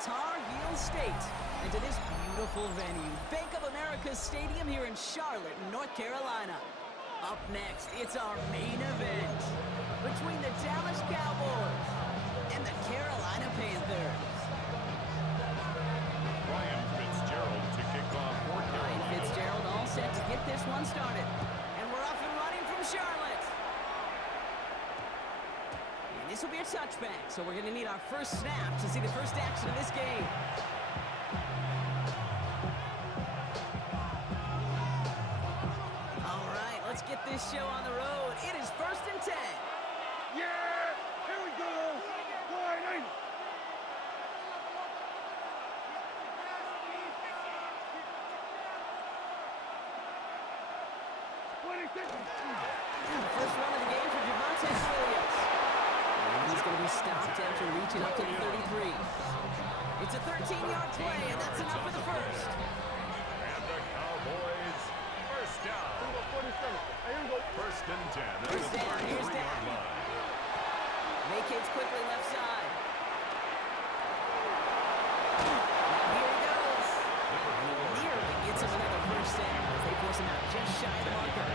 Tar Heel State and to this beautiful venue, Bank of America Stadium here in Charlotte, North Carolina. Up next, it's our main event between the Dallas Cowboys and the Carolina Panthers. Ryan Fitzgerald to kick off for Carolina. Ryan Fitzgerald all set to get this one started. And we're off and running from Charlotte. And this will be a touchback, so we're going to need our first snap to see the first action of this game. All right, let's get this show on the road. It is 1st and 10. Yeah! Here we go! Wide. First run of the game for Javonte Williams. And he's going to be stopped after reaching up to the 33. It's a 13-yard play, and that's enough for the first. And the Cowboys, first down. First and 10. First down, here's down. Vacates quickly left side. Now here he goes. And he nearly gets him another first down as they force him out just shy of the marker.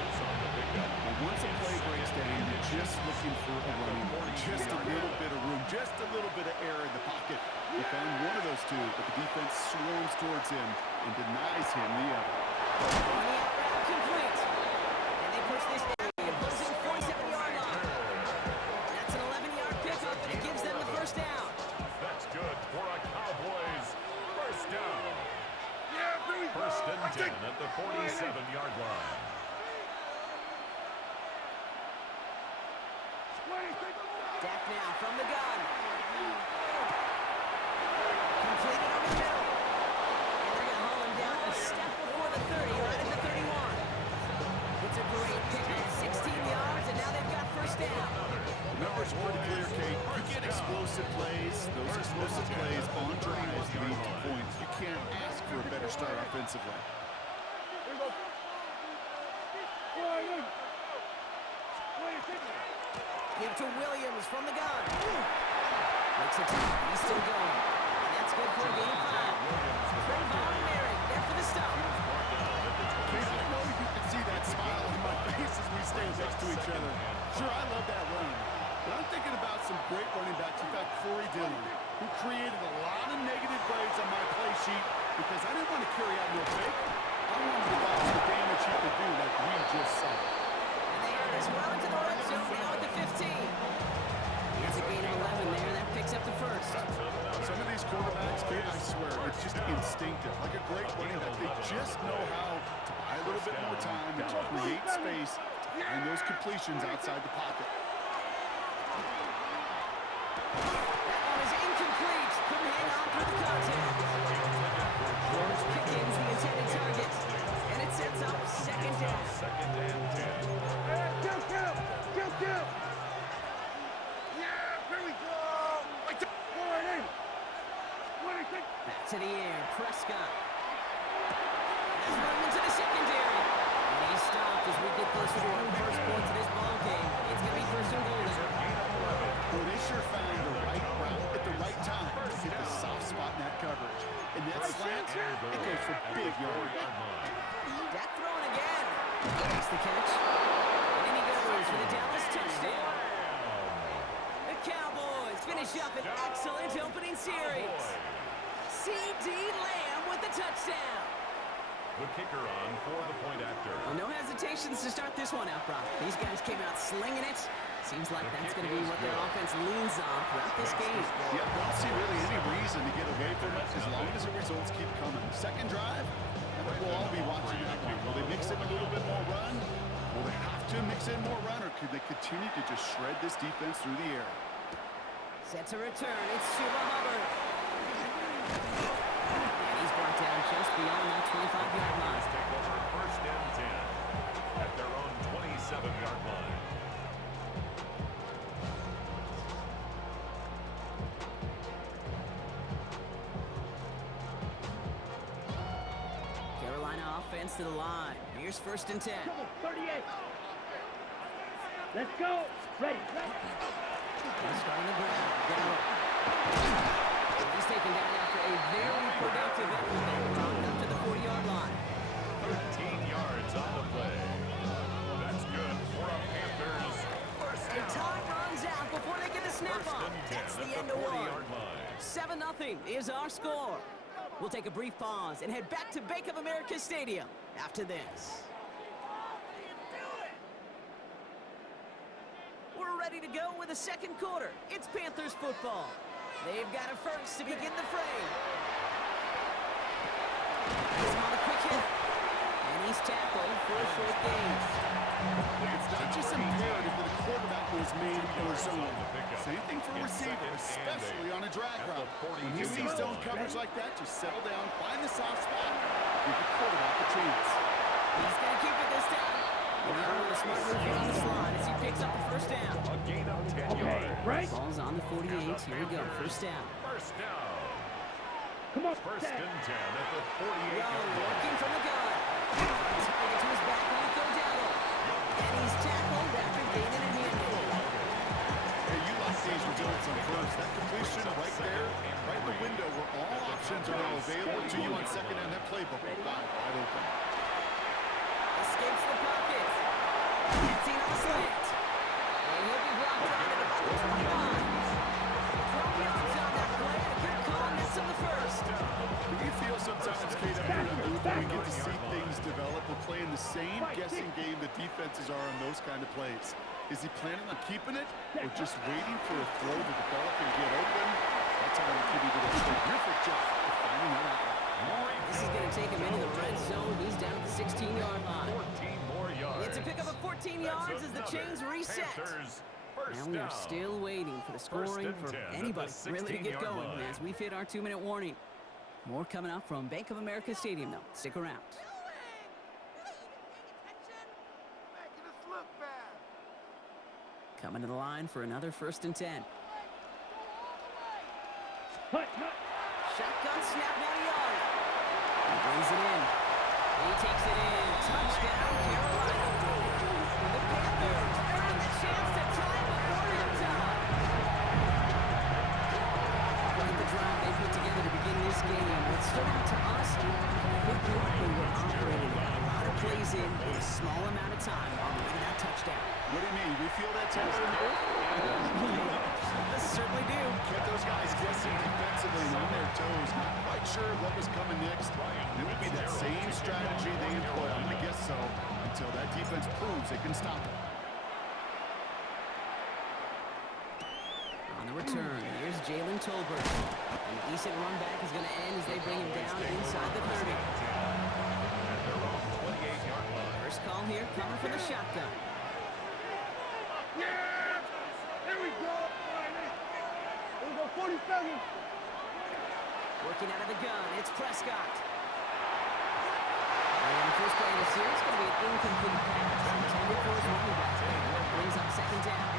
Once a play breaks down, you're just looking for a running back. Just a little bit of room, just a little bit of air in the pocket. He found one of those two, but the defense swarms towards him and denies him the other. On the out route, complete. And they push this down the opposing 47-yard line. That's an 11-yard pickup, and it gives them the first down. That's good for a Cowboys first down. Yeah, here we go! First and 10 at the 47-yard line. Dak now from the gun. Completed over the middle. And they're going to haul him down a step before the 30, right at the 31. It's a great pickup, 16 yards, and now they've got first down. The numbers are pretty clear, Kate. You get explosive plays. Those explosive plays on drives lead to points. You can't ask for a better start offensively. Give to Williams from the gun. Makes it 2. He's still going. And that's good for a gain of 5. Trayvon Merrick there for the stop. Kate, I know you can see that smile on my face as we stand next to each other. Sure, I love that run. But I'm thinking about some great running backs. In fact, Corey Dillon, who created a lot of negative grades on my play sheet because I didn't want to carry out no fake. I wanted to watch the damage he could do like we just saw. And they are as well into the red zone now at the 15. It's a gain of 11 there. That picks up the first. Some of these quarterbacks, Kate, I swear, it's just instinctive. Like a great running back, they just know how to buy a little bit more time and to create space to find those completions outside the pocket. That one is incomplete. Couldn't hang on through the contact. George Pickens, the intended target. And it sets up second down. Second and 10. Kill! Yeah, here we go! Back to the air, Prescott. Has run into the secondary. And he's stopped as we get closer to our first points of this ball game. It's going to be first and goal now. Well, they sure found the right route at the right time to hit the soft spot in that coverage. And that slant, it goes for big yards. Dak throwing again. Makes the catch. And in he goes for the Dallas touchdown. The Cowboys finish up an excellent opening series. C.D. Lamb with the touchdown. The kicker on for the point after. Well, no hesitations to start this one out, Brock. These guys came out slinging it. Seems like that's going to be what their offense leans on throughout this game. Yeah, I don't see really any reason to get away from it as long as the results keep coming. Second drive, we'll all be watching that one. Will they mix in a little bit more run? Will they have to mix in more run, or could they continue to just shred this defense through the air? Set to return. It's Chuba Hubbard. And he's brought down just beyond that 25-yard line. Take over first and 10 at their own 27-yard line. Carolina offense to the line. Here's first and 10. 38. Let's go. Ready. He's starting the ground. He's taken down after 0 is our score. We'll take a brief pause and head back to Bank of America Stadium after this. We're ready to go with the second quarter. It's Panthers football. They've got it first to begin the fray. He's on a quick hit. And he's tackled for a short gain. It's not just imperative that a quarterback knows man or zone. Same thing for a receiver, especially on a drag route. When you see zone coverage like that, just settle down, find the soft spot, give the quarterback a chance. He's going to keep it this time. And now with a smart move here on the slide as he picks up the first down. A gain of 10 yards. Right? Ball's on the 48. Here we go. First down. First down. Come on, First Dad. and 10 at the 48-yard Young line. working from the gun. Taking it to his back, Nico Dowdle. And he's tackled after gaining a handful. Hey, you like these results on first. That completion right there, right in the window where all options are now available to you on second down. That playbook will dive wide open. Escapes the pocket. Gets in on a slant. And he'll be blocked down at about the 25. 12 yards on that play, and a good call nets him the first. Do you feel sometimes, Kate, up here in the booth, when we get to see things develop, we're playing the same guessing game the defenses are on those kind of plays? Is he planning on keeping it or just waiting for a throw to develop and get open? That's how the QB did a terrific job of finding that out. This is going to take him into the red zone. He's down at the 16-yard line. 14 more yards. It's a pickup of 14 yards as the chains reset. Panthers first And we are down. still waiting for the scoring and for 10 at the anybody really to get 16-yard going line. as we've hit our 2-minute warning. More coming up from Bank of America Stadium, though. Stick around. Coming to the line for another first and 10. Hut, hut. Shotgun snap, now to Young. He brings it in. He takes it in. Touchdown, Carolina. The Panthers earn the chance to tie before halftime. Look at the drive they put together to begin this game. What stood out to us, quickly they were operating. A lot of plays in a small amount of time on the way to that touchdown. What do you mean? We feel that tempo in the booth? Certainly do. Kept those guys guessing defensively and on their toes, not quite sure what was coming next. And it would be that same strategy they employ. I'm going to guess so until that defense proves it can stop it. On the return, here's Jalen Tolbert. And a decent run back is going to end as they bring him down inside the 30. At their own 28-yard line. First call here coming from the shotgun. Yeah! Here we go. Here we go, 47. Working out of the gun, it's Prescott. And the first play of the series is going to be an incomplete pass. Intended for his running back. That brings up second down.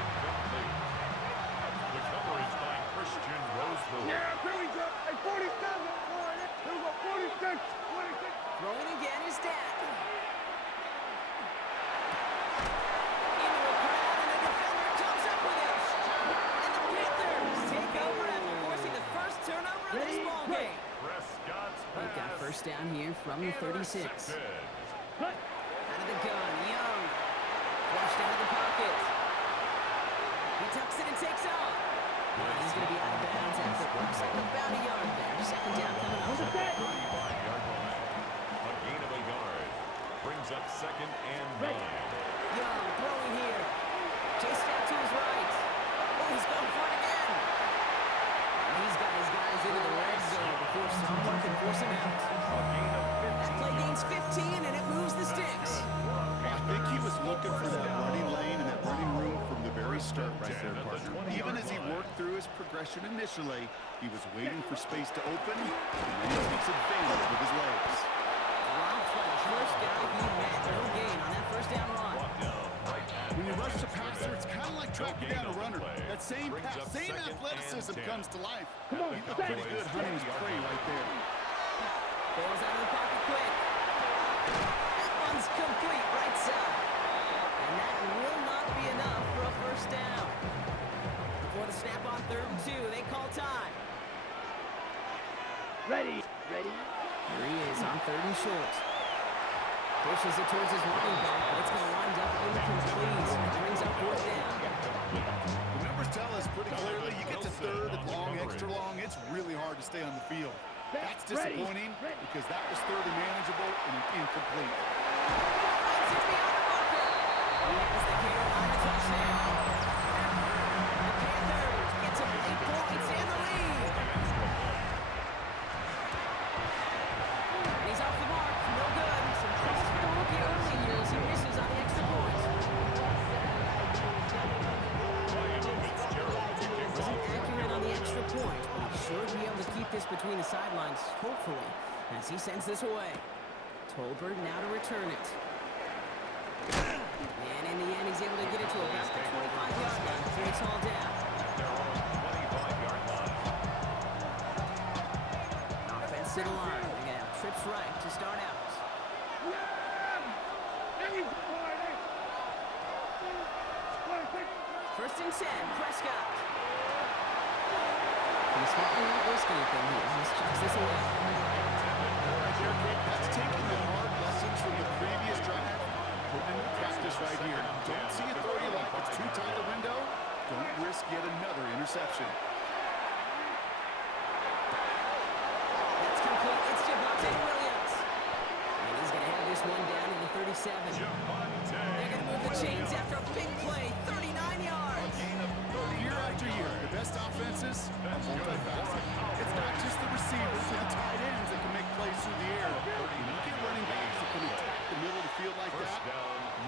The coverage by Christian Roseville. Yeah, here we go. Hey, 47. Here we go, 46. 26. Throwing again is Dak. Into a crowd, and the defender comes up with it. And the Panthers take over after forcing the first turnover of this ball game. Prescott's They've got pass. first down here from the 36. Intercepted. Hut. Out of the gun, Young. Flushed out of the pocket. He tucks it and takes off. And he's going to be out of bounds after it looks like about a yard there. Second down coming up. 35-yard line. A gain of a yard. Brings up second and 9. Young throwing here. Chased out to his right. Oh, he's going for it again. And he's got his guys into the red zone before someone can force him out. A gain of That play gains 15, and it moves the sticks. I think he was looking for that running lane and that running room from the very start right there, partner. Even as he worked through his progression initially, he was waiting for space to open, and then he takes advantage with his legs. Wild flash. First guy he met. No gain on that first down run. When you rush the passer, it's kind of like tracking down a runner. That same pass, same athleticism comes to life. Come on, He looked pretty good hunting his prey right there. Ball's out of the pocket quick. That one's complete right side. And that will not be enough for a first down. Before the snap on 3rd and 2, they call time. Ready. Ready. Here he is on 3rd and short. Pushes it towards his running back, but it's going to wind up incomplete. Brings up 4th down. The numbers tell us pretty clearly you get to third and long, extra long, it's really hard to stay on the field. That's disappointing because that was third and manageable and incomplete. Finds it beyond the marker. He has the Carolina touchdown. The Panthers get some 8 points in the lead. And he's off the mark. No good. Some troubles for the rookie early here as he misses on the extra point. Wasn't accurate on the extra point, but he should be able to keep this between the sidelines, hopefully, as he sends this away. Tolbert now to return it. And in the end, he's able to get it to about the 25-yard line before it's all down. Offense to the line. They're going to have trips right to start out. First and 10, Prescott. He's smartly not risk anything here. He just chucks this away. That's taking the hard lessons from the previous drive, putting into practice right here. Don't see it throw you like it's too tight a window. Don't risk yet another interception. That's complete. It's Javonte Williams. And he's going to have this one down to the 37. They're going to move the chains after a big play. 39 yards. Year after year, the best offenses are multifaceted. It's not just the receivers and the tight ends that can make plays through the air. When you get running backs that can attack the middle of the field like that,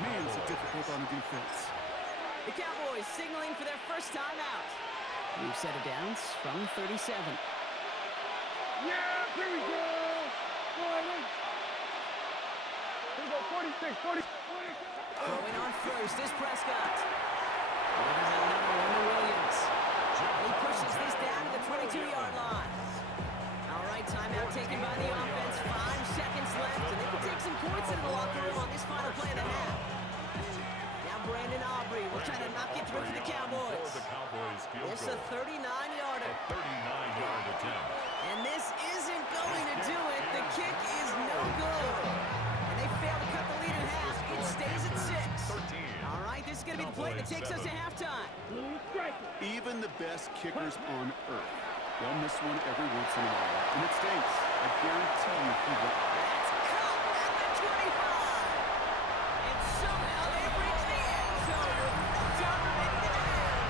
man, is it difficult on the defense. The Cowboys signaling for their first time out. We've set it downs from 37. Yeah, here we go. Here we go, 46, 40. Throwing on first is Prescott. There's another one to Williams. He pushes this down to the 22-yard line. All right, timeout taken by the offense. 5 seconds left, and they can take some points into the locker room on this final play of the half. Now Brandon Aubrey will try to knock it through for the Cowboys. It's a 39-yarder. 39-yard attempt. And this isn't going to do it. The kick is no good. And they fail to cut the lead in half. It stays at 6. All right, this is going to be the play that takes us to halftime. Even the best kickers on earth, they'll miss one every once in a while. And it stinks. I guarantee you he will. That's caught at the 25. And somehow they reach the end zone with no time remaining in the half.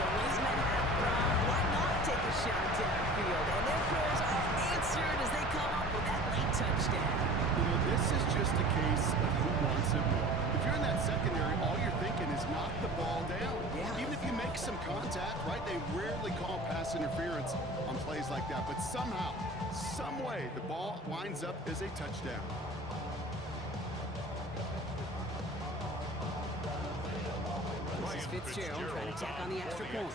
So late in the half, Brown, why not take a shot downfield? And their prayers are answered as they come up with that late touchdown. You know, this is just a case of who wants it more. If you're in that secondary, all you're thinking is knock the ball down. Yeah. Even if you make some contact, right, they rarely call pass interference on plays like that. But somehow, some way, the ball winds up as a touchdown. This is Fitzgerald trying to tack on the extra point.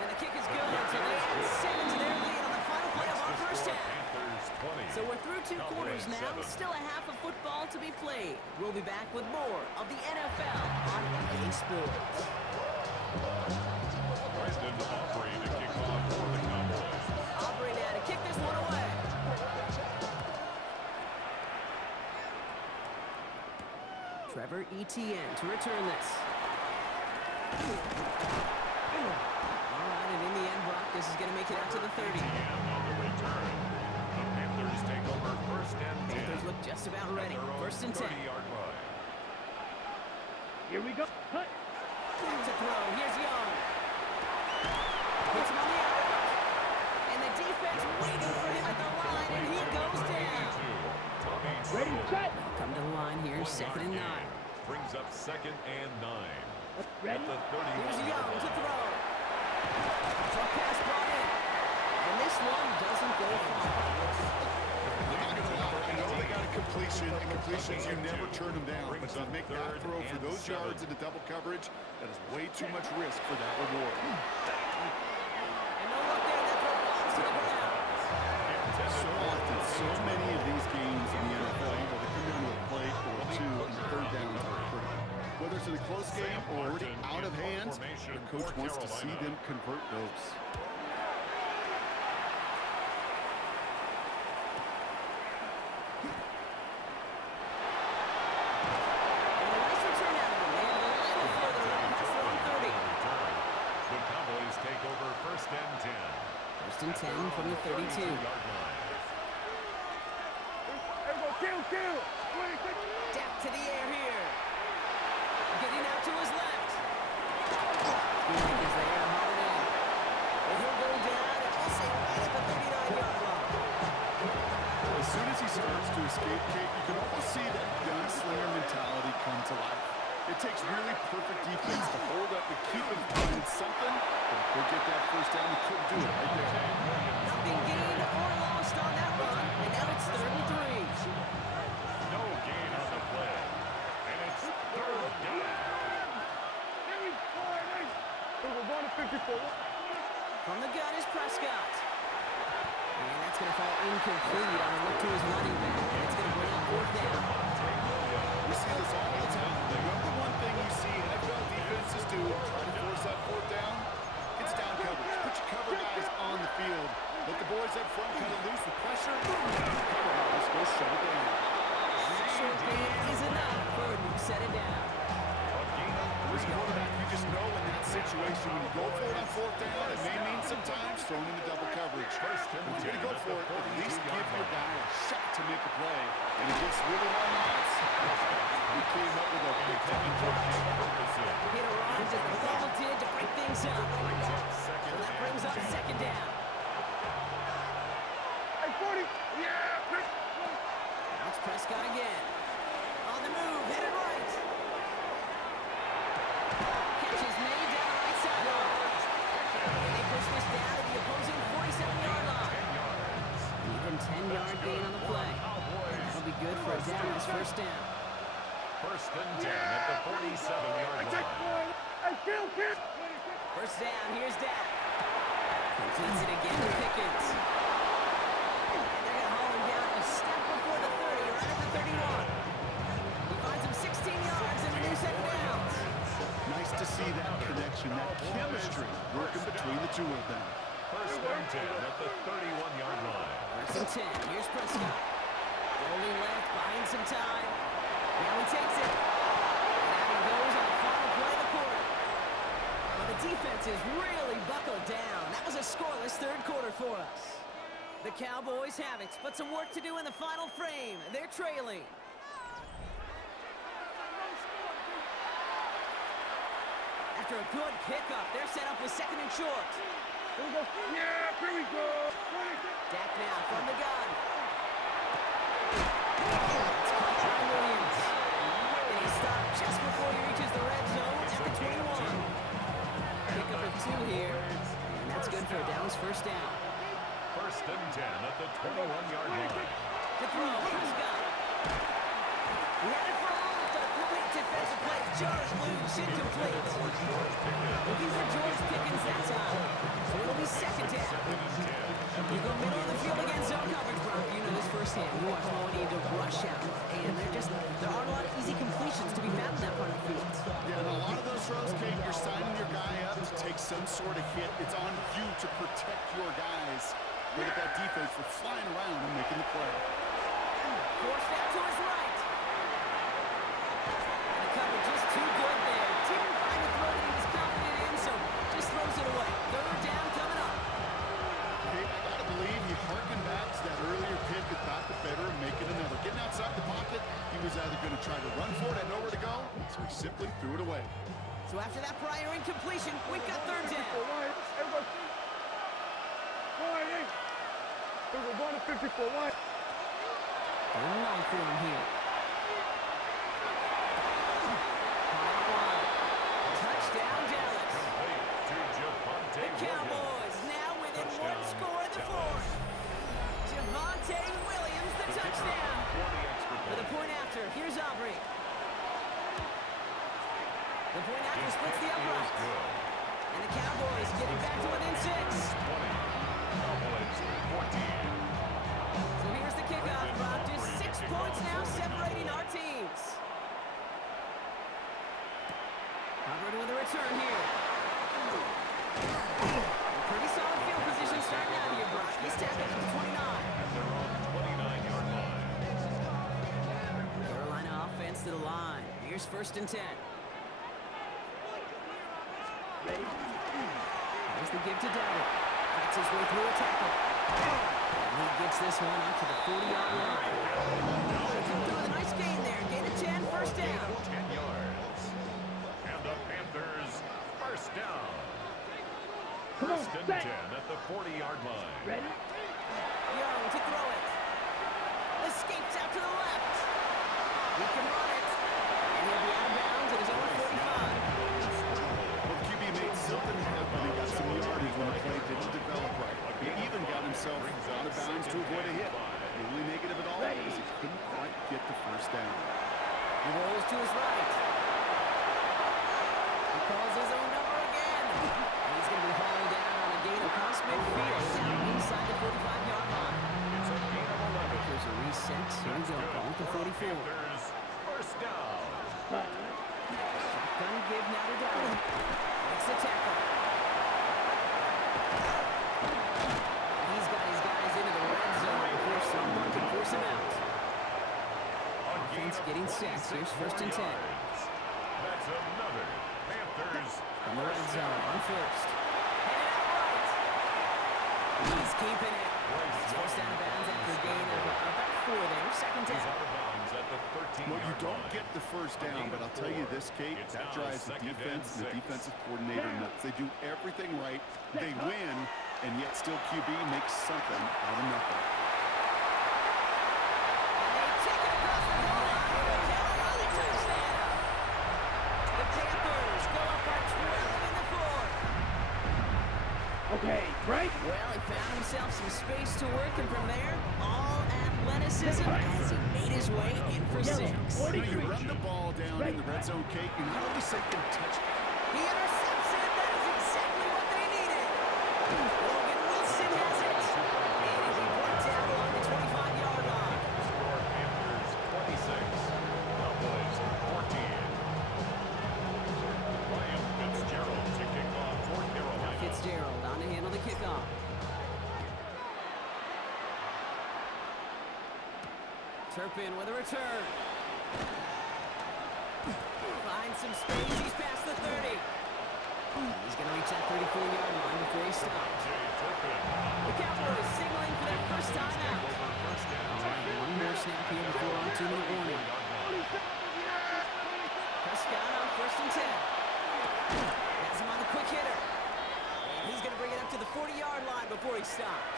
And the kick is good, so they add 7 to their lead on the final play of our first half. So we're through 2 quarters now, still a half of football to be played. We'll be back with more of the NFL on EA Sports. Brandon Aubrey to kick off for the Cowboys. Aubrey now to kick this one away. Trevor Etienne to return this. All right, and in the end, Brock, this is going to make it out to the 30. On the return, the Panthers take over first and 10. Panthers look just about ready. First and 10. 30-yard line. Here we go. Cut. Back to throw. Here's Young. Hits him on the out. And the defense waiting for him at the line, and he goes down. Ready, set. Come to the line here, 2nd and 9. Brings up 2nd and 9. Ready. At the 31. Here's Young to throw. Short pass brought in. And this one doesn't go far. I know they got a completion, and completions, you never turn them down. But to make that throw for those yards into double coverage, that is way too much risk for that reward. And no look there, that throw falls to the ground. So often, so many of these games in the NFL, where they come down to a play or 2 and the third down is critical. Whether it's in a close game or already out of hand, the coach wants to see them convert those. and 10 from the 32. Yard line. There we go, kill. 26. Down to the air here. Getting out to his left. Is there to haul it in. And he'll go down and we'll say right at the 39-yard line. As soon as he starts to escape, Kate, you can almost see that gunslinger mentality come to life. It takes really perfect defense to hold up and keep him doing something. But if they get that first down, they couldn't do it right there. Nothing gained or lost on that run, and now it's 3rd and 3. No gain on the play. And it's third down. We're going to 54. From the gun is Prescott. And that's going to fall incomplete on a look to his running back, and it's going to bring up 4th down. We see this all the time. The number one thing you see NFL defenses do, try to force that 4th down, it's down coverage. Put your cover guys on the field. Let the boys up front kind of loose with pressure. Cover guys go shut it down. Short gain is enough for a new set it down. As a quarterback, you just know in that situation, when you go for it on 4th down, it may mean sometimes throwing into double coverage. If you're going to go for it, at least give your guy a shot to make a play. And it gets really long odds. He came up with a big time catch. Hit a run just the ball did to break things up. So that brings up 2nd down. Hey, 40. Yeah. Now it's Prescott again. On the move, headed right. Catch is made down the right sideline. And they push this down to the opposing 47-yard line. Even 10-yard gain on the play. That'll be good for a down as 1st down. 1st and 10 at the 47-yard line. Hey, kill. 1st down, here's Dak. Completes it again to Pickens. And they're going to haul him down a step before the 30, right at the 31. He finds him 16 yards and a new set of downs. Nice to see that connection, that chemistry working between the two of them. 1st and 10 at the 31-yard line. 1st and 10, here's Prescott. Rolling left, buying some time. Now he takes it. And out he goes on the final play of the quarter. Well, the defense is really buckled down. That was a scoreless 3rd quarter for us. The Cowboys have it, but some work to do in the final frame. They're trailing. After a good pickup, they're set up with 2nd and short. Here we go. Yeah, here we go. Dak now from the gun. It's caught by Williams. And he stopped just before he reaches the red zone at the 21. Pickup of 2 here. And that's good for a down. 1st down. 1st and 10 at the 21-yard line. To throw, Prescott. He had it for a moment, but a quick defensive play. Just loose, incomplete. Looking for George Pickens that time. So it'll be 2nd down. You go middle of the field against zone coverage, Brock. You know this firsthand. You watch no need to rush out. And there aren't a lot of easy completions to be found in that part of the field. Yeah, and a lot of those throws, Kate, you're signing your guy up to take some sort of hit. It's on you to protect your guys. Look at that defense. They're flying around and making the play. Forced out to his right. And the coverage is too good there. Didn't find the throw that he was confident in, so just throws it away. 3rd down coming up. Kate, I gotta believe he harkened back to that earlier pick that got the better and making another. Getting outside the pocket, he was either going to try to run for it and nowhere to go, so he simply threw it away. So after that prior incompletion, we've got 3rd down. We're going to 54. Line. They're long for him here. Touchdown, Dallas. The Cowboys now within 1 score in the 4th. Javonte Williams, the touchdown. For the point after, here's Aubrey. The point after splits the upright. And the Cowboys get it back to within 6. So here's the kickoff, Brock. Just 6 points now separating our teams. Hubbard with a return here. Pretty solid field position starting out here, Brock. He's tackled at the 29. At their own 29-yard line. Carolina offense to the line. Here's 1st and 10. There's the give to Dowd. Fights his way through a tackle. And he gets this one out to the 40-yard line. Doing a nice gain there. Gain of 10, first down. 10 yards. And the Panthers, first down. First and 10 at the 40-yard line. Ready? Young to throw it. Escapes out to the left. He can run it. And he'll be out of bounds at his own 45. Well, QB made something happen and got some yardage when the play didn't develop right. He even got himself out of bounds to avoid a hit. The only negative at all is he couldn't quite get the first down. He rolls to his right. He calls his own number again. And he's going to be hauled down on a gain across midfield down inside the 45-yard line. It's a gain of 11. There's a reset. Here we go. Ball to 44. Panthers, first down. Shotgun give now to Dowling. Makes the tackle. He's got his guys into the red zone before someone can force him out. Offense getting set. Here's first and 10. That's another Panthers From the red zone on first. Headed out right. He's keeping it. He's forced out of bounds after a gain of about 4 there. Second He's down. out of bounds at the 13-yard Well, you don't line. get the first down, but I'll tell you this, Kate, It's that now drives the second and defense and the 6. defensive coordinator nuts. They do everything right, they win, and yet still QB makes something out of nothing. And they take it across the goal line for a Carolina touchdown. The Panthers go up by 12 in the fourth. Okay, right? Well, he found himself some space to work, and from there, all athleticism as he made his way in for 6. Now you run the ball down in the red zone, Kate, you're not only saying touch. He intercepts it. That is exactly what they needed. Logan Wilson has it. And he'll be brought down along the 25-yard line. Score Panthers 26, Cowboys 14. Ryan Fitzgerald to kick off for Carolina. Fitzgerald on to handle the kickoff. Turpin with a return. Finds some space. He's past the 30. He's going to reach that 34-yard line before he stops. Jay Turpin. The Cowboys signaling for their first time out. All right, one more snap here before our 2-minute warning. Prescott on first and 10. Has him on the quick hitter. And he's going to bring it up to the 40-yard line before he stops.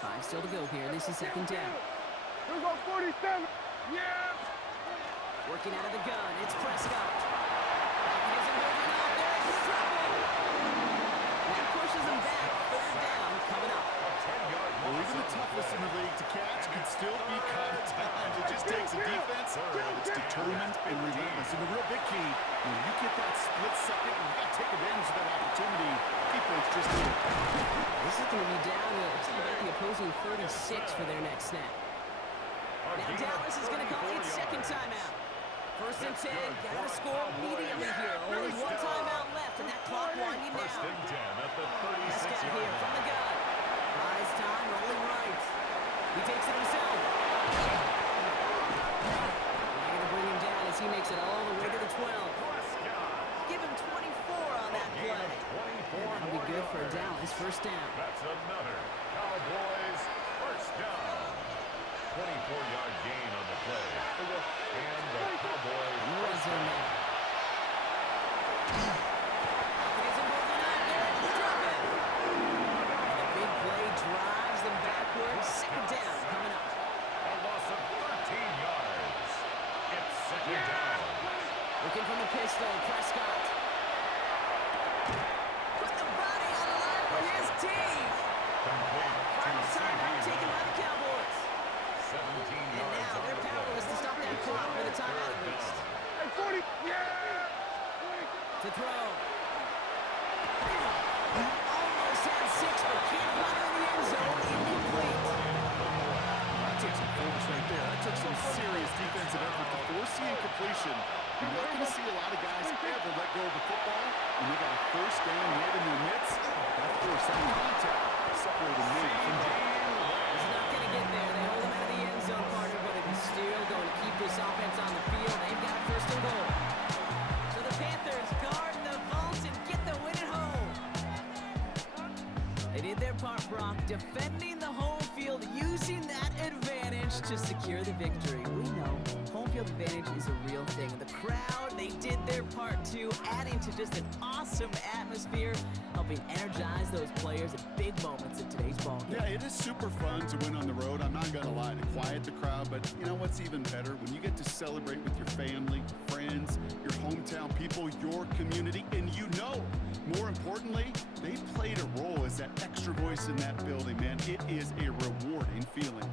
Five still to go here. This is second down. Here we go, 47. Yeah! Working out of the gun. It's Prescott. He isn't holding up. There is trouble. That pushes him back. Third down coming up. Well, even the toughest in the league to catch can still be caught at times. It just takes a defense that's determined and relentless. And the real big key, when you get that split second, you got to take advantage of that opportunity. Defense just did it. This is going to be down to about the opposing 36 for their next snap. Now Dallas is going to call its second timeout. First and 10, got to score immediately here. Only one timeout left, and that clock winding First down. and 10 at the Prescott 36-yard here from line. the gun. Buys time, rolling right. He takes it himself. They're going to bring him down as he makes it all the way to the 12. Give him 24 on that play. That'll be good for Dallas. First down. That's another Cowboys first down. 24-yard gain on the play. And the Cowboys In the red first zone down. now. It isn't holding up. They're able to drop it. And the big play drives them backwards. Second down coming up. A loss of 13 yards. It's second down. Looking from the pistol. Prescott. Put the body on the line for his team. Complete to Final timeout CD. taken by the Cowboys. 17 And yards now on they're the play. powerless to stop that clock with a timeout at least. Hey, 40. Yeah! 20. To throw. Brock defending the home field, using that advantage to secure the victory. We know home field advantage is a real thing. And the crowd, they did their part too, adding to just an awesome atmosphere, helping energize those players at big moments in today's ball game. Yeah, it is super fun to win on the road. I'm not going to lie, to quiet the crowd. But you know what's even better? When you get to celebrate with your family, friends, your hometown people, your community, and you know, more importantly, they played a role as that extra voice in that building, man. It is a rewarding feeling.